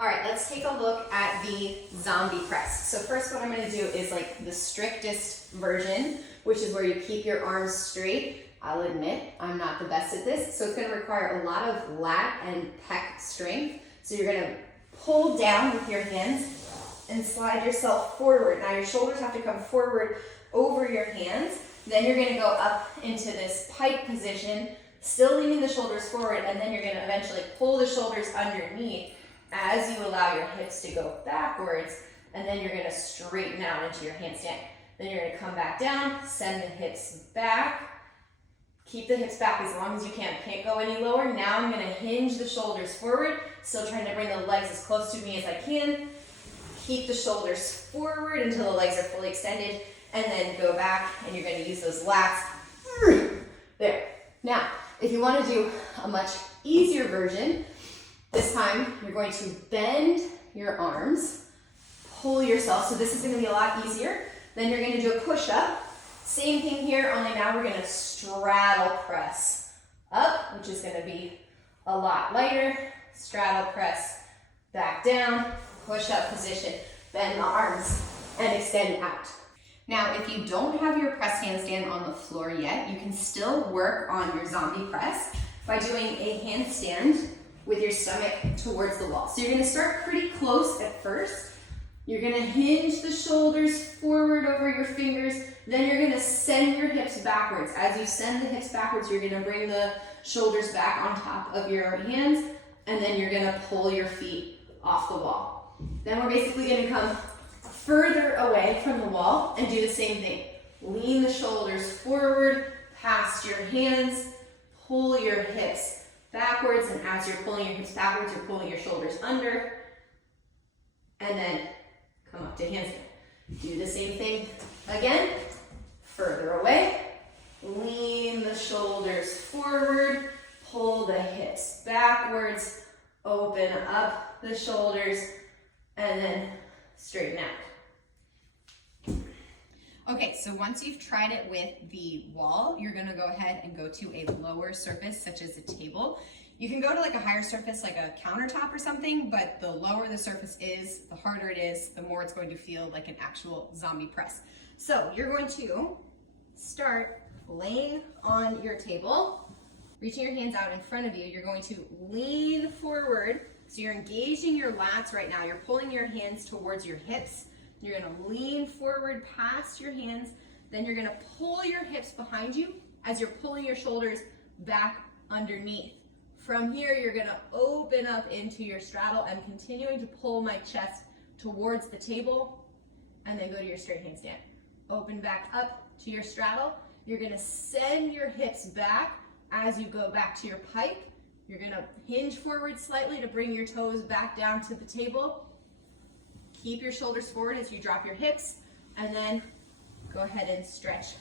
All right, let's take a look at the zombie press. So first what I'm gonna do is like the strictest version, which is where you keep your arms straight. I'll admit, I'm not the best at this, so it's gonna require a lot of lat and pec strength. So you're gonna pull down with your hands and slide yourself forward. Now your shoulders have to come forward over your hands. Then you're gonna go up into this pike position, still leaning the shoulders forward, and then you're gonna eventually pull the shoulders underneath as you allow your hips to go backwards, and then you're gonna straighten out into your handstand. Then you're gonna come back down, send the hips back, keep the hips back as long as you can. Can't go any lower. Now I'm gonna hinge the shoulders forward, still trying to bring the legs as close to me as I can. Keep the shoulders forward until the legs are fully extended, and then go back, and you're gonna use those lats. There. Now, if you wanna do a much easier version, this time, you're going to bend your arms, pull yourself. So this is going to be a lot easier. Then you're going to do a push-up. Same thing here, only now we're going to straddle press up, which is going to be a lot lighter. Straddle press back down, push-up position, bend the arms, and extend out. Now, if you don't have your press handstand on the floor yet, you can still work on your zombie press by doing a handstand with your stomach towards the wall. So you're gonna start pretty close at first. You're gonna hinge the shoulders forward over your fingers. Then you're gonna send your hips backwards. As you send the hips backwards, you're gonna bring the shoulders back on top of your hands, and then you're gonna pull your feet off the wall. Then we're basically gonna come further away from the wall and do the same thing. Lean the shoulders forward, past your hands, pull your hips backwards, and as you're pulling your hips backwards, you're pulling your shoulders under, and then come up to handstand. Do the same thing again, further away, lean the shoulders forward, pull the hips backwards, open up the shoulders, and then straighten out. Okay, so once you've tried it with the wall, you're gonna go ahead and go to a lower surface, such as a table. You can go to like a higher surface, like a countertop or something, but the lower the surface is, the harder it is, the more it's going to feel like an actual zombie press. So you're going to start laying on your table, reaching your hands out in front of you. You're going to lean forward, so you're engaging your lats right now. You're pulling your hands towards your hips. You're gonna lean forward past your hands, then you're gonna pull your hips behind you as you're pulling your shoulders back underneath. From here, you're gonna open up into your straddle. I'm continuing to pull my chest towards the table, and then go to your straight handstand. Open back up to your straddle. You're gonna send your hips back as you go back to your pike. You're gonna hinge forward slightly to bring your toes back down to the table. Keep your shoulders forward as you drop your hips, and then go ahead and stretch